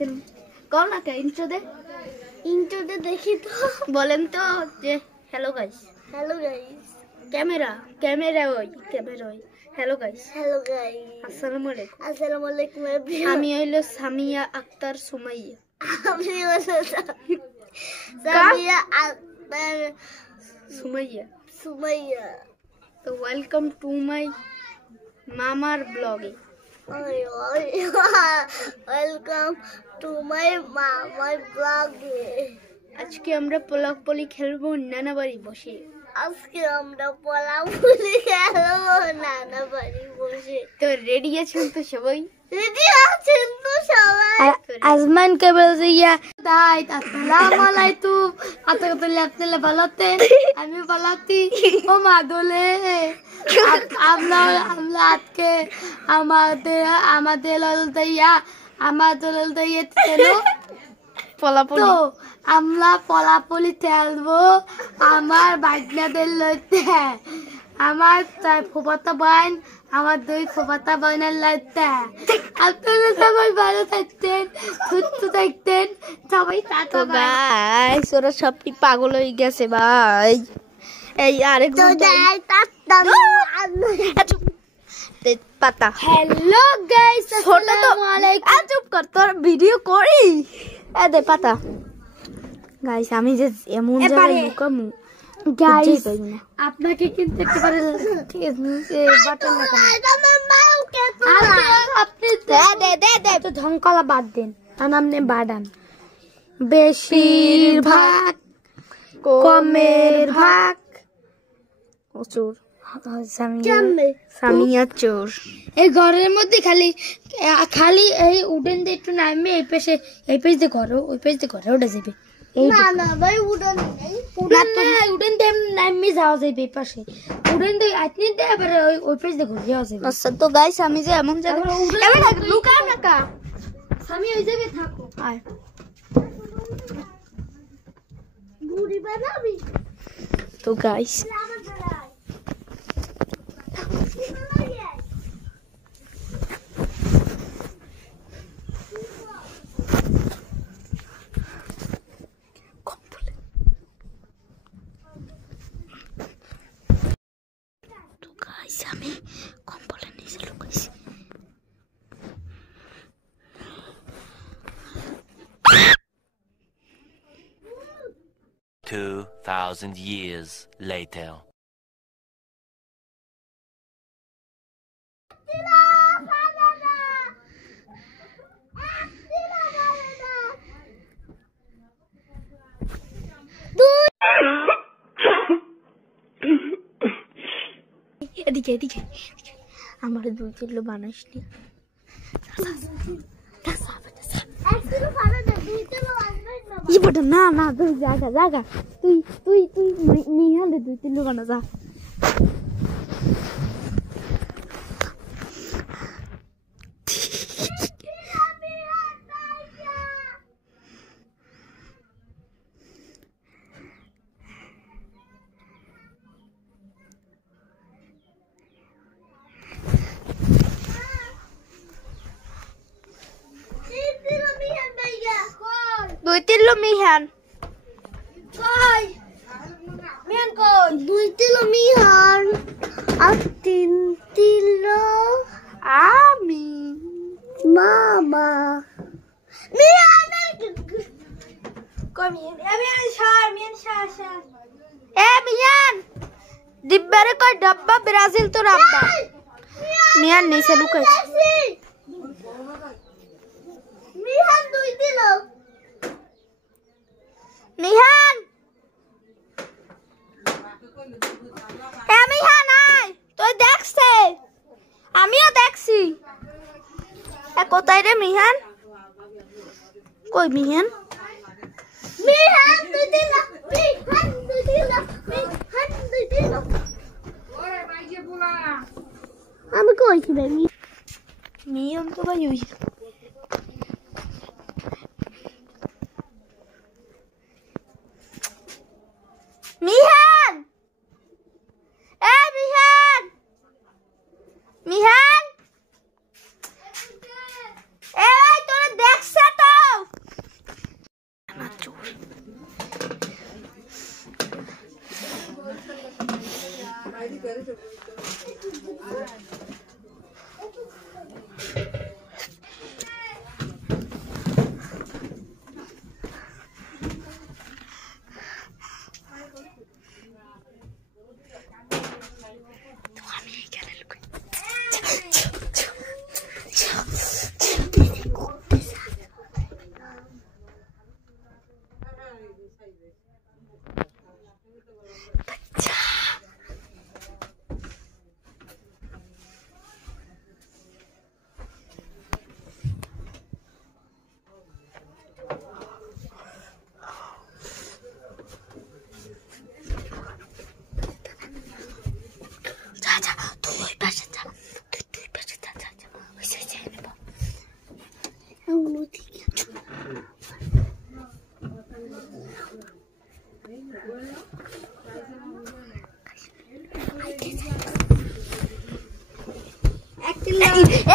कौन ना क्या इंट्रो दे देखी तो बोलें तो जे hello guys camera hello guys अस्सलाम वालेकुम আমি হইলো সামিয়া আক্তার সুমাইয়া আমি হইলো সামিয়া আক্তার সুমাইয়া তো ওয়েলকাম টু মাই মামার ব্লগে ওয়েলকাম টু মাই মামার ব্লগে আজকে আমরা পোলাপলি খেলবো নানা বাড়ি বসে তো রেডি আছেন তো সবাই আজমান কে বলছে ইয়া তাই আসসালামু আলাইকুম আপনারা ভালো আছেন আমি ভালো আছি ও মা দোলে আমরা আজকে আমাদের চলো পোলাপলি তো আমরা পোলাপলি খেলবো আমার বাগনাদের লইতে আমার ফুফাতো বোন আমার দুই ফুফাতো বোনের লইতে আপনারা সবাই ভালো থাকতেন সুস্থ থাকতেন সবাই টাটা গাইস ওরা সবটি পাগল হয়ে গেছে ভাই এই আরেকজন পাতা হ্যালো গাইস আসসালামু আলাইকুম চুপ কর তোর ভিডিও করি এ দে পাতা গাইস আমি যে এমন জায়গায় লুকামু গাইস আপনাকে কিন্তু একেবারে বাটন আপনি দে তো ঢংকলা বাদ দেন তার নাম নে বাদান বেশিরভাগ কমের ভাগ চোর সামিয়া চোর এই ঘরের মধ্যে খালি এই উডেন দিয়ে একটু নামে এই পেশে ঘরে ওই পেশে ঘরে ওটা যাবে উডেন দিয়ে নামে যাওয়া যাবে এই পাশে উডেন দিয়ে আপনি এবারে ওই পেশে ঘুরে যাওয়া যাবে আচ্ছা তো গাইস আমি যে এমন জায়গায় লুকাও না কা আমি ওই জায়গায় থাকো আয় বুড়ি বানাবি তো গাইস আমি কম্বলে নিচে লুকাইছি 2000 years later. এদিকে আমার দুই কিলো বানাস নি না তুই জায়গা তুই নিহালে 2 কিলো বানা যা Duit lo mihan. Koi. Mihan koi. Duit lo mihan. Atin tilo. Ami. Mama. Mihan. Koi mihan. Mihan shar. Mihan. Dibbare koi dabba Brazil to rabba. Mihan nahi se lukai. Mihan duit lo. Mihan Mihan আয় তুই দেখছে আমিও দেখছি কোথায় রে মিহান কই মিহান দুই দিল আমি কইছি রে মিহান তো ভাই ওই মিহান মিহান তোরা দেখছ তো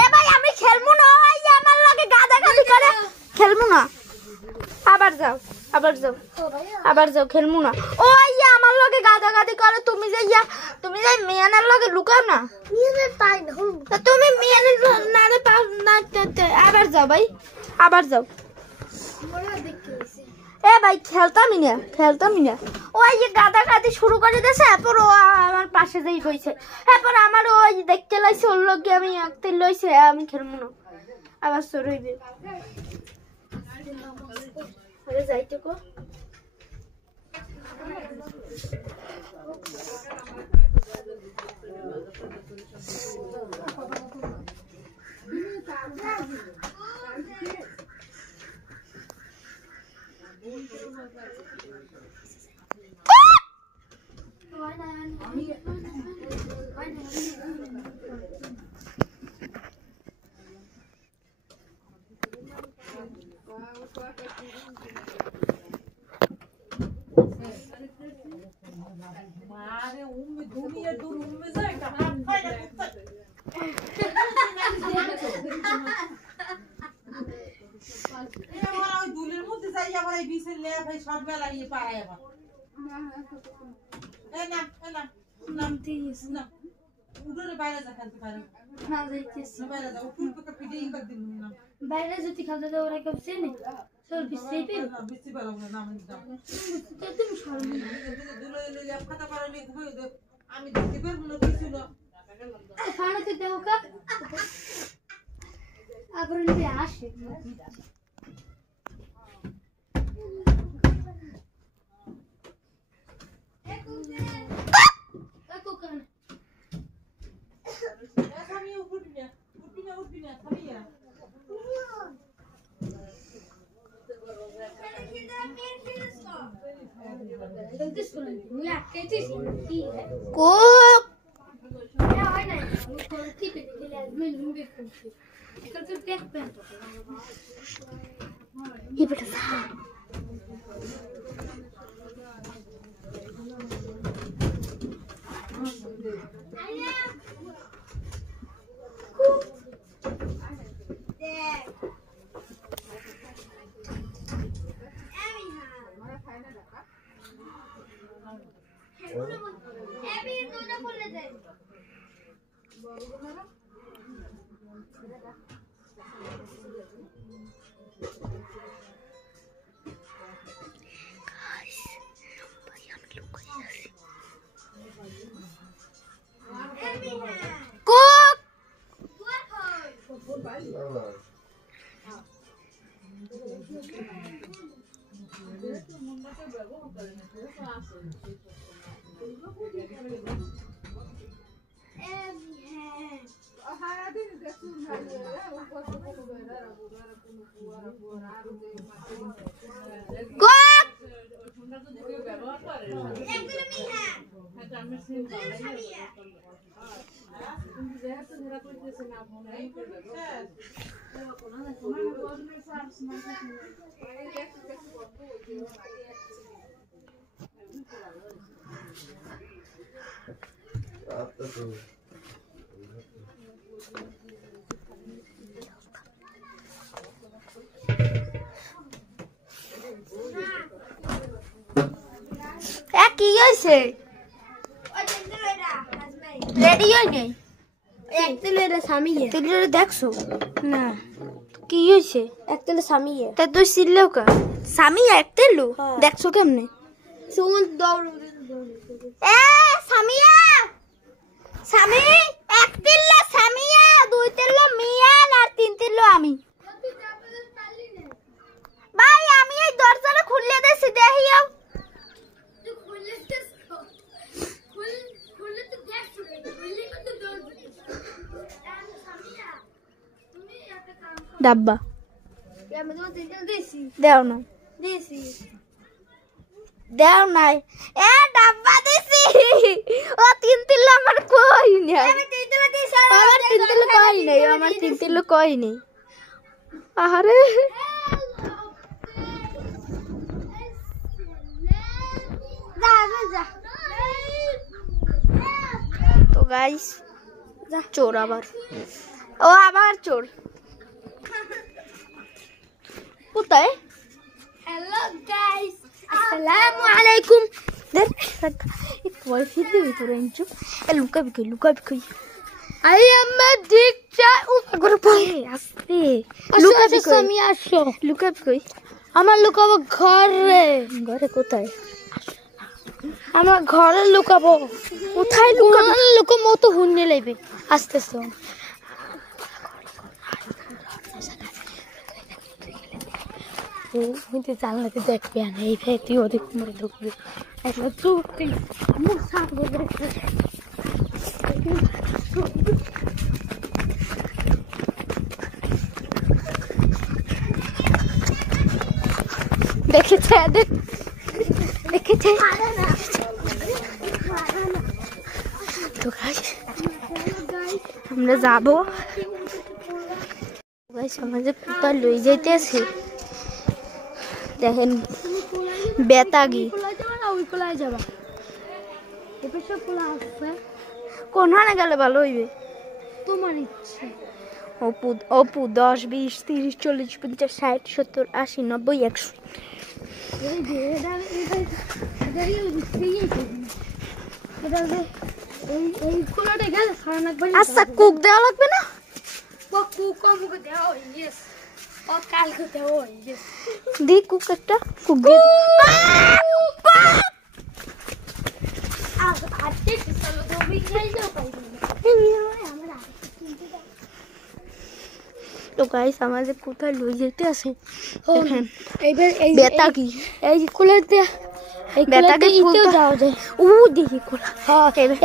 এ ভাই আমি খেলবো না, ওই যে আমার লগে গাদাগাদি করে খেলবো না। আবার যাও আবার যাও খেলবো না। ওই যে আমার লগে গাদাগাদি করে, তুমি যে মেয়ানার লগে লুকাও না, তুমি মেয়ানের নারে পাও না। আবার যাও ভাই, আবার যাও। এ ভাই খেলতামই না। ওই যে গাদাগাদি শুরু করে দিয়েছে, এরপর ও আমার পাশে যেই বইছে, এরপর আমার ওই দেখতে লাইছে ওর লগে আমি আঁকতে লইছে, আমি খেলবো না। আবার সর হইবে, আরে যাইতে কো। বাইরে যদি খেলতে দেওয়া ওরা কেউ চেনে তোর বিশ্রী পেল আমি দেখতে পারবো না কিছু না খানাতে দেও কা আবার নিয়ে আসে কি হইছে রেডি হই নাই একতেলে রে সামিয়ে তেলে দেখছো না কি হইছে একতেলে সামিয়ে তা তুই সিললেও কা সামিয়ে একতেলু দেখছো কেমনে সুন দৌড় এ সামিয়া সামি একতেলে সামিয়া দুই তেলে মিয়া আর তিন তেলে আমি ভাই আমি এই দরজাটা খুলে দেছি দেখিও ডাব্বা দেও না দেও নাই এ ডাব্বা দিছি ও তিন তিল আমার কই নাই আমার তিন তিল কই নাই আরে তো গাইস চোর আবার চোর কোথায়? হ্যালো গাইস, আসসালামু আলাইকুম। লুকাবি কই আই আমার দিকটা করে পড়ে আসতে লুকাবি কই? আমি আসো লুকাবি কই? আমার লুকাবো ঘরে। ঘরে কোথায়? আমার ঘরে লুকাবো। কোথায় লুকাবি? লুকাবো তো হুন্নে লাগবে আস্তে আস্তে। কিন্তু জানলাতে দেখবে না, এই ভাই তুই ওদিক মরে ঢুকবি একটা চুপ মুখ সাফ করে দেখেছে দেখেছে তো গাইস আমরা যাবো। গাইস আমাদের কোথায় লই যাইতেছে দেখেন বেতাগি কোনখানে গেলে ভালো হইবে তোমার ইচ্ছে। অপু অপু 10 20 30 40 50 60 70 80 90 100 আচ্ছা কুক দেওয়া লাগবে না? দি কুক একটা কুক দিয়ে তো গাইস আমাদের কোথায় লই যেতে আছে দেখেন বেতাগি এই কুলার দিয়ে বেতাগি ইতেও যাওয়া যায়। ও দেখি কোলা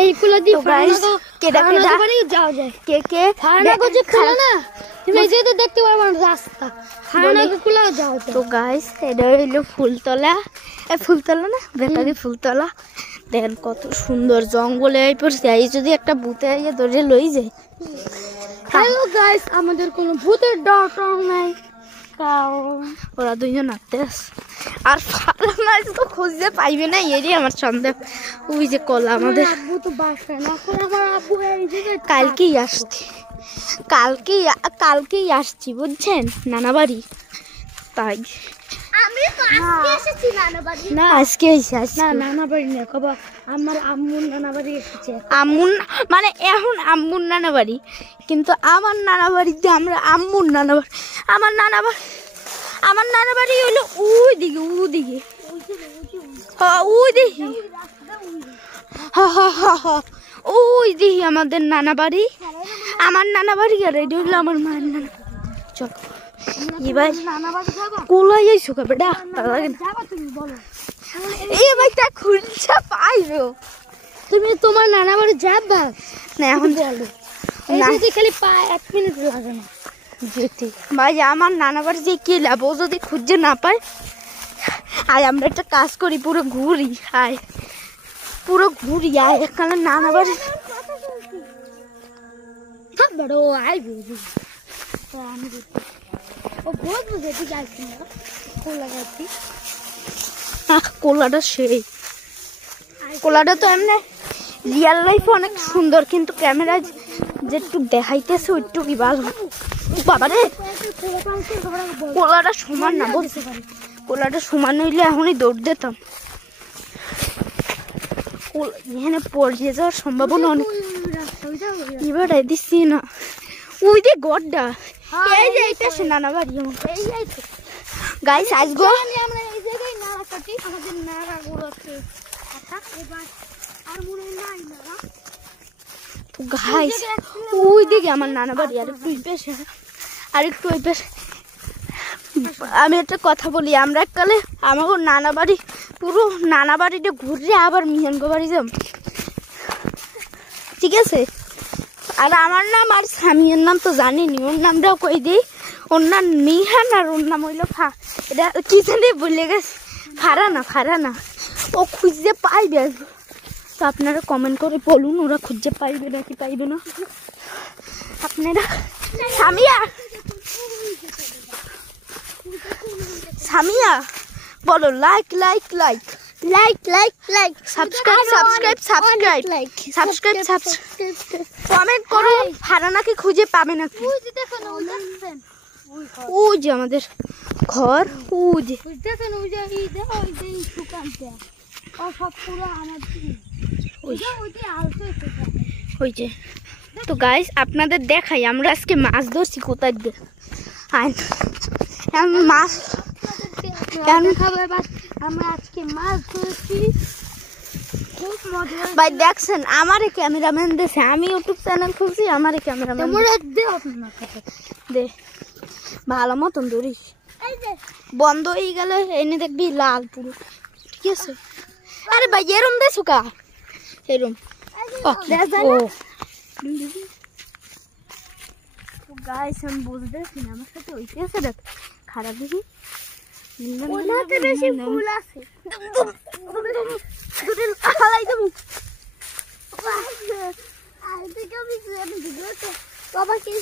এই কুলার দিয়ে তো গাইস কেডা যাওয়া যায়। কে কে খানাগো যে খোলা না, তুমি এই যে দেখতে পারবে না রাস্তা, খানাগো খোলা যাওয়া যায়। তো গাইস এটা হইলো ফুলতলা, ফুলতলা না বেতাগি ফুলতলা। দেখেন কত সুন্দর জঙ্গলে এই পড়ছে, এই যদি একটা ভূতে আইয়া ধরে লই যায়। হ্যালো গাইস, আমাদের কোনো ভূতের ডর নাই, কারণ ওরা দুইজন আটতে আছে আর ফারানাইজ তো খুঁজতে পাইবে না, এরই আমার সন্দেহ। ওই যে কলা আমাদের আব্বু তো বাসায় না, এখন আমার আব্বু এই জায়গায় কালকেই আসছি, কালকেই আসছি বুঝছেন নানা বাড়ি, তাই আমি তো আজকে এসেছি নানা বাড়ি। না আজকে এসে না নানা বাড়ি না, কবা আমার আম্মুর নানা বাড়ি এসেছে। আম্মুর মানে এখন আম্মুর নানা বাড়ি, কিন্তু আমার নানা বাড়িতে আমরা আম্মুর নানা বাড়ি, আমার নানা বাড়ি হইলো ওই দিকে ওই দিকে ওই দিকে ওই দিকে আমাদের নানা বাড়ি, আমার নানা বাড়ি আর এটা হইলো আমার মায়ের নানা। চলো এবার নানা বাড়ি যাবা? কোলাই যাইছো কে বেটা? যাবা তুমি বলো, এই ভাইটা খুলছা পাইবো তুমি তোমার নানা বাড়ি যাবা না এখন বলো। এই যদি খালি 1 মিনিট লাগে না যেতে। ভাই আমার নানা বাড়ি যে কি লাভ, ও যদি খুঁজে না পায়। আয় আমরা একটা কাজ করি, পুরো ঘুরি, আয় পুরো ঘুরি, আয় এখানে নানা বাড়ি বড় আইবো আমি ও বহুত বুঝে যাচ্ছি না কোলা যাচ্ছি। কোলাটা সেই কোলাটা তো এমনি রিয়েল লাইফে অনেক সুন্দর, কিন্তু ক্যামেরা যে একটু দেখাইতেছে ওইটু কি ভালো। বাবারে কোলাটা সমান না, বলতে পারি কোলাটা সমান হইলে এখনই দৌড় দিতাম। এখানে পড়ে যাওয়ার সম্ভাবনা অনেক। এবার দিচ্ছি না ওই যে গড়টা, এই যে এইটা সে নানা বাড়ি গাইস আসবো। আমরা এই জায়গায় নাড়া কাটি, আমাদের নাড়া গুলোতে আর মনে নাই নাড়া। তো গাইস ওই দিকে আমার নানা বাড়ি, আর একটু পেশে আর একটু ওই পেশে। আমি একটা কথা বলি, আমরা কালে আমাকে নানা বাড়ি পুরো নানা বাড়িটা ঘুরে আবার মিহানগো বাড়ি যাব, ঠিক আছে? আর আমার নাম আর স্বামীর নাম তো জানিনি, ওর নামটাও কই দিই। ওর নাম মিহান আর ওর নাম হইলো এটা কি জানি বলে গেছে, ফারানা। ও খুঁজতে পাইবে, তো আপনারা কমেন্ট করে বলুন ওরা খুঁজে পাইবে নাকি পাইবে না। আপনারা সামিয়া সামিয়া বলো like like like like like like subscribe subscribe subscribe subscribe subscribe comment করো হারানাকে খুঁজে পাবে না কি দেখুন ও যে আমাদের ঘর ও যে দেখুন ওই যে এই দেখো ওই যে শুকানতে ও সব পুরো আমার ওই যে আলতো ওই যে তো গাইস আপনাদের দেখাই আমরা আজকে মাছ ধরছি কোথায় দিয়ে আমি মাছ আমরা আজকে মাছ ধরেছি খুব মজা ভাই দেখছেন আমারে ক্যামেরাম্যান দেশে আমি ইউটিউব চ্যানেল খুলছি আমারে ক্যামেরাম্যান দে ভালো মতন ধরিস বন্ধ হয়ে গেলে এনে দেখবি লাল পুরো ঠিক আছে আরে ভাই এরম দেছো কা এরম গাইস আমি বুঝতেছি না আমার সাথে হইতেছে দেখ খারাপ দেখি ওনাতে বেশি ফুল আছে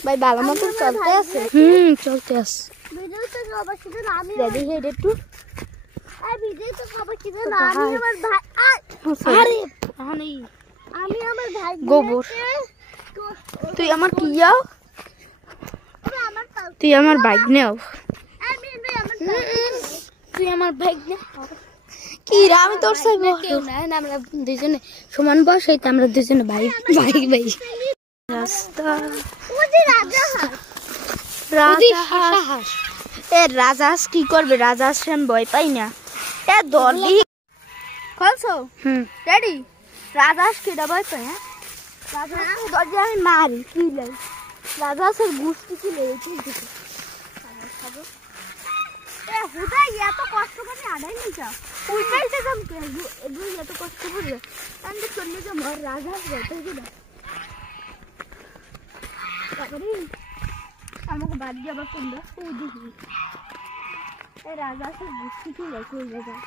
ভাই ভালো মতন চলতে আছে চলতে আছে একটু গোবর তুই আমার কি যাও তুই আমার বাইক নেও তুই আমার বাইক নে কি রে আমি তোর সাথে কেউ না আমরা দুজনে সমান বয়স হইতে আমরা দুজনে ভাই ভাই ভাই রাস্তা রাজহাঁস এ রাজহাঁস কি করবে রাজহাঁস আমি ভয় পাই না এ দলি খলছো রেডি রাজহাঁস কেটা ভয় পাই হ্যাঁ রাজহাঁস দরজা আমি মারি কি লাই রাজহাঁসের গুষ্টি কি লেগে এত কষ্ট করে আড়াই নিচা উল্টাইতে যাম কে এত কষ্ট করে আমি চলে যাম আর রাজহাঁস বেঁচে গেল তারপরে আমাকে বাড়ি যাবার কোনটা ও দেখি এই রাজহাঁসের গুষ্টি কি লেগে ওই জায়গায়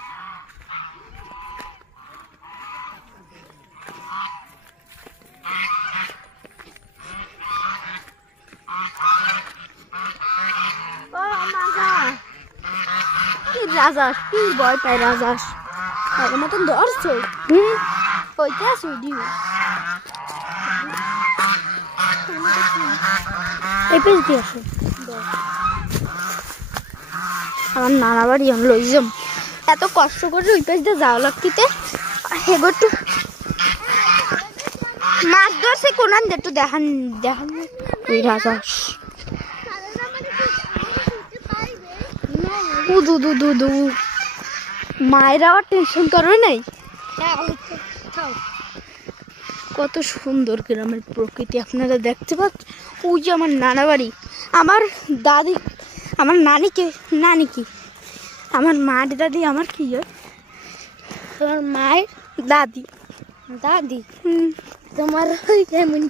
রাজহাঁস কি ভয় পায় রাজহাঁস আগের মতন ধরছো ওইটা আছে আমার নানা বাড়ি লই যাম এত কষ্ট করে ওই পেজ দিয়ে যাওয়া লাগতিতে হেগোটু মাছ ধরছে কোনান একটু দেখান দেখান ওই রাজহাঁস মায়ের আবার টেনশন করবে নাই কত সুন্দর গ্রামের প্রকৃতি আপনারা দেখতে পাচ্ছেন ওই যে আমার নানা বাড়ি আমার দাদি আমার নানি কি আমার মার দাদি আমার কি হয় তোমার মায়ের দাদি দাদি তোমার কেমন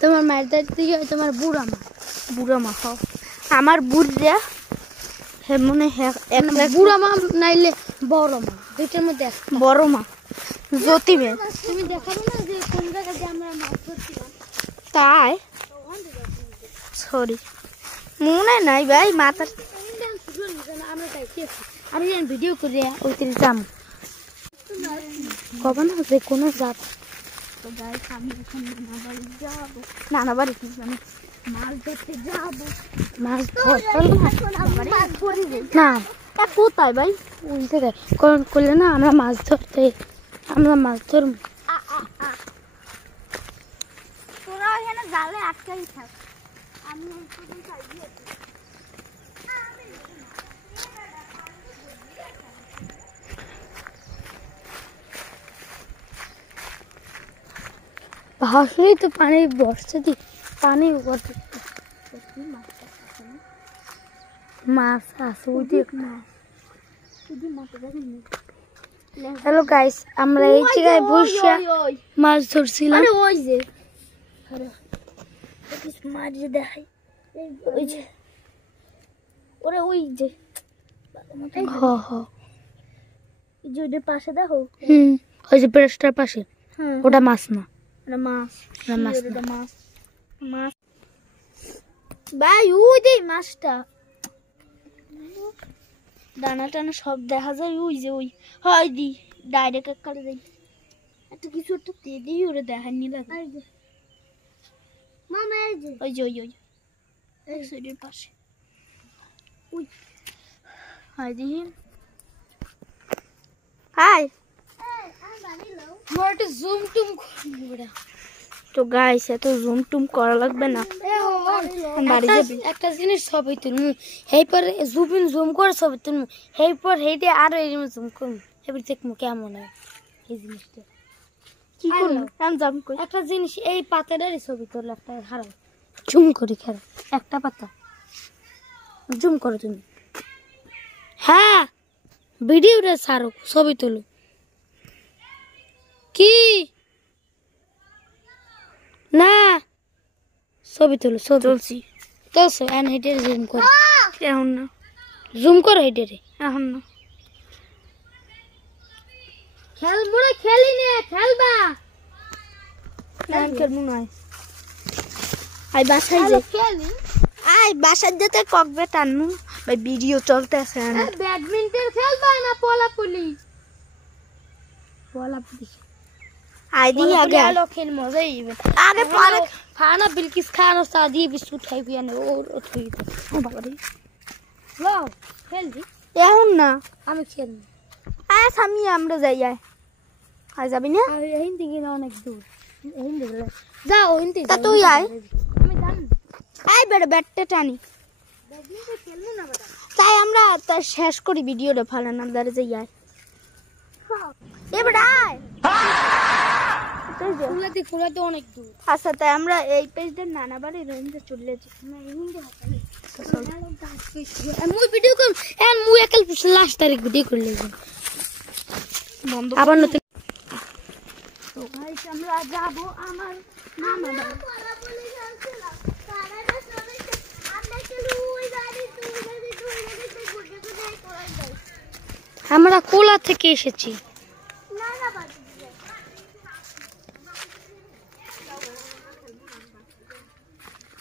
তোমার মায়ের দাদি হয় তোমার বুড়া মা হও আমার বুড়া হে মনে বুড়া মা নাইলে বড় মা দুইটার মধ্যে বড় মা জ্যোতি মে তুমি দেখাবে না যে কোন জায়গাতে আমরা মাছ ধরছিলাম তাই সরি মনে নাই ভাই মাথার আমরা আমি যেন ভিডিও করে ওই তিল যাম কবে না যে কোনো যাব তো গাইস আমি এখন নানা বাড়ি কি জানি মাছ ধরতে যাবো মাছ ধরতে না কোথায় ভাই ওই জায়গায় করলে না আমরা মাছ ধরব তোরা এখানে জালে আটকাই থাক আমি ভাসলেই তো পানি বর্ষা দি পানি মাছ আছে ওই দিক হ্যালো গাইস আমরা এই জায়গায় বসে মাছ ধরছিলাম ওই যে মাছ দেখাই ওই যে ওরে ওই যে যে পাশে দেখো ওই যে ব্রাশটার পাশে ওটা মাছ না মাছ মাছ ভাই ওই যে মাছটা ডানা টানা সব দেখা যায়। ওই যে ওই হয় দি ডাইরেক্ট একবারে যাই একটা কিছু একটা দিয়ে দিই ওরে দেখানি লাগে। মামা এই যে ওই যে ওই সুইডের পাশে ওই হয় দি হাই মোর জুম টুম করবো। তো গাইস এত জুম টুম করা লাগবে না। বাড়ি যাবি একটা জিনিস ছবি তুলমু পর জুম করে ছবি তুলমু পর হেইটে আরো এরকম জুম করমু এবার দেখমু কেমন হয় এই জিনিসটা। কি করবো আমি যাবি কই? একটা জিনিস এই পাতাটারই ছবি তোল একটা হারাও জুম করে খেলা একটা পাতা জুম করো তুমি। হ্যাঁ ভিডিওটা ছাড়ো ছবি তোলো। কি না ছবি তোলো ছবি চলছি তোলছো এন হেডের জুম করো এখন না জুম করো হেডেরে এখন না খেল মোরে খেলি নে খেলবা আমি খেলবো নয়। আই বাসায় যে খেলি আই বাসায় যেতে ককবে টানু ভাই ভিডিও চলতেছে। ব্যাডমিন্টন খেলবা না পলাপুলি পলাপুলি আই দি আগে আলো খেল মজাই হবে আরে পরে খানা বিলকিস খানো সাদি বিস্কুট খাই পিয়ানে ওর থুই তো বাবা রে লাও খেলবি এখন না আমি খেলবো। আয় সামি আমরা যাই আয় আয় যাবি না? আর হিন্দি গেলে অনেক দূর হিন্দি গেলে যাও হিন্দি তা তুই আয় আমি জানি আয় বেড়ে ব্যাটটা টানি ব্যাডমিন্টন খেলবো না বেটা তাই আমরা তা শেষ করি ভিডিওটা ভালো নাম দাঁড়ে যাই আয় এবার আয় খুলাতে অনেক দূর আচ্ছা তাই আমরা এই পেজটা নানা বাড়ি রোহিঙ্গা চলে যাই মুই ভিডিও কর এন্ড মুই একাল লাস্ট তারিখ ভিডিও করলে বন্ধ আবার নতুন তো গাইস আমরা যাব আমার নানা বাড়ি। আমরা কোলা থেকে এসেছি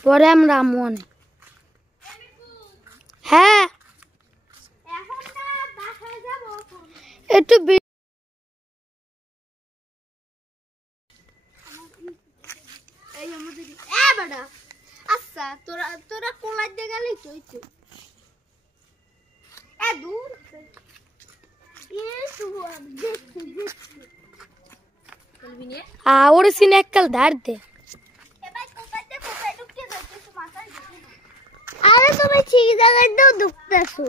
পরে আমরা মনে হ্যাঁ একটু এই আমাদের এ বেটা আচ্ছা তোরা তোরা কোলাই দিয়ে গেলেই তো হইতো এ দূর ওরে সিনে এককাল ধার দে আরে তুমি ঠিক জায়গায় দাও ঢুকতেছো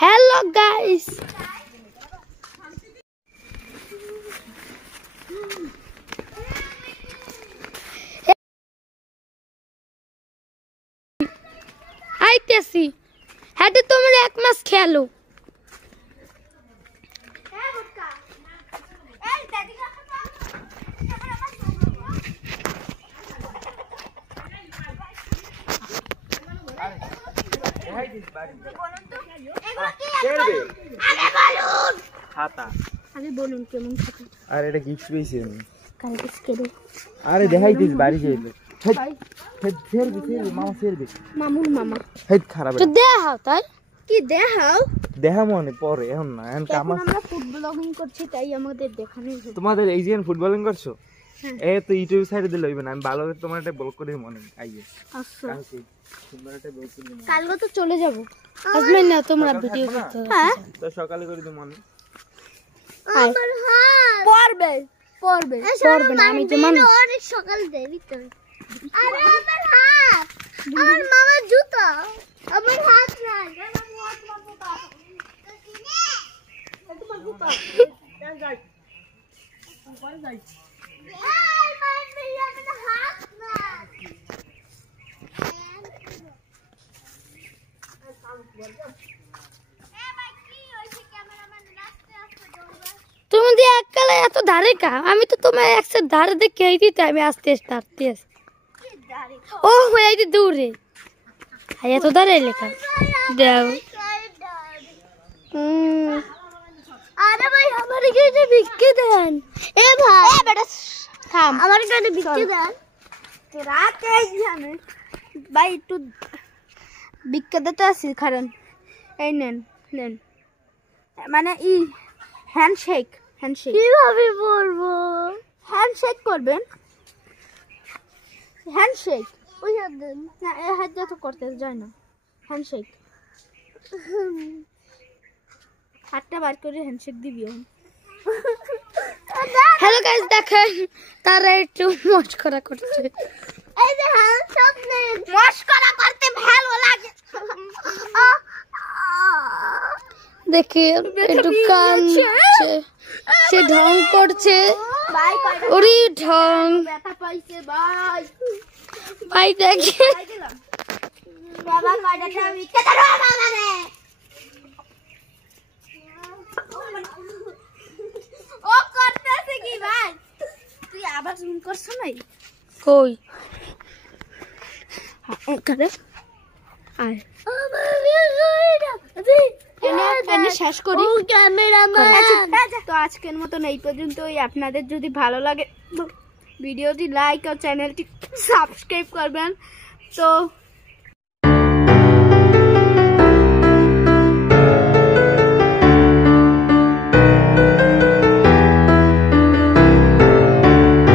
হ্যালো গাইস আইতেছি হ্যাঁ তোমরা এক মাস খেলো আরে বলুন কেমন থাকে আর এটা গিফট পেয়েছি আমি কালকে কেড়ে আরে দেখাই দিস বাড়ি যাইলো মামা ফেরবে মামুর মামা হেড খারাপ তো দেখাও তাই কি দেখাও দেখা মনে পরে এখন না এখন কাম এখন আছে। আমরা ফুড ব্লগিং করছি তাই আমাদের দেখানোই হচ্ছে। তোমাদের এই যে ফুটবলিং করছো এ তো ইউটিউব সাইডে দিলে হইবে না আমি ভালো করে তোমার একটা ব্লগ করে মনে আইয়ে আচ্ছা কালকে সুন্দর একটা ব্লগ করে দিই কালকে তো চলে যাব আসবে না তোমরা ভিডিও করতে হ্যাঁ তো সকালে করে দিই মনে আমার হাত পড়বে পড়বে পড়বে না আমি তো মানুষ অনেক সকাল দেরি তো আরে আমার হাত আমার মামার জুতা আমার হাত নাই তুমি দিয়ে এককালে এত ধারে কা আমি তো তোমার একসাথে ধারে দেখে এই দিতে আমি আস্তে আস্তে আসতে ও হয়ে এই দূরে এত ধারে লেখা দাও আরে ভাই আমার এখানে বিক্রি দেন এ ভাই এ বেটা থাম আমার কাছে বিক্রি দেন রাতে জানে ভাই একটু বিখ্যাত আছে কারণ এই নেন নেন মানে হ্যান্ডশেক কিভাবে বলবো হ্যান্ডশেক করবেন হ্যান্ডশেক ওই দেন না এই হাত দিয়ে তো করতে যায় না হ্যান্ডশেক হাতটা বার করে হ্যান্ডশেক দিবি হ্যালো গাইস দেখেন তারা একটু মস্করা করছে এই যে হ্যান্ডশেক নেই মস্করা করতে ভালো লাগে দেখি একটু কাঁদছে সে ঢং করছে ভাই ওরে ঢং ব্যথা পাইছে ভাই ভাই দেখে বাবা কয়টা মিথ্যে ধরো বাবা রে ও করতেছে কি ভাই তুই আবার জুম করছ নাই কই এখানে আয় এনে শেষ করি তো আজকের মতন এই পর্যন্তই আপনাদের যদি ভালো লাগে ভিডিওটি লাইক আর চ্যানেলটি সাবস্ক্রাইব করবেন তো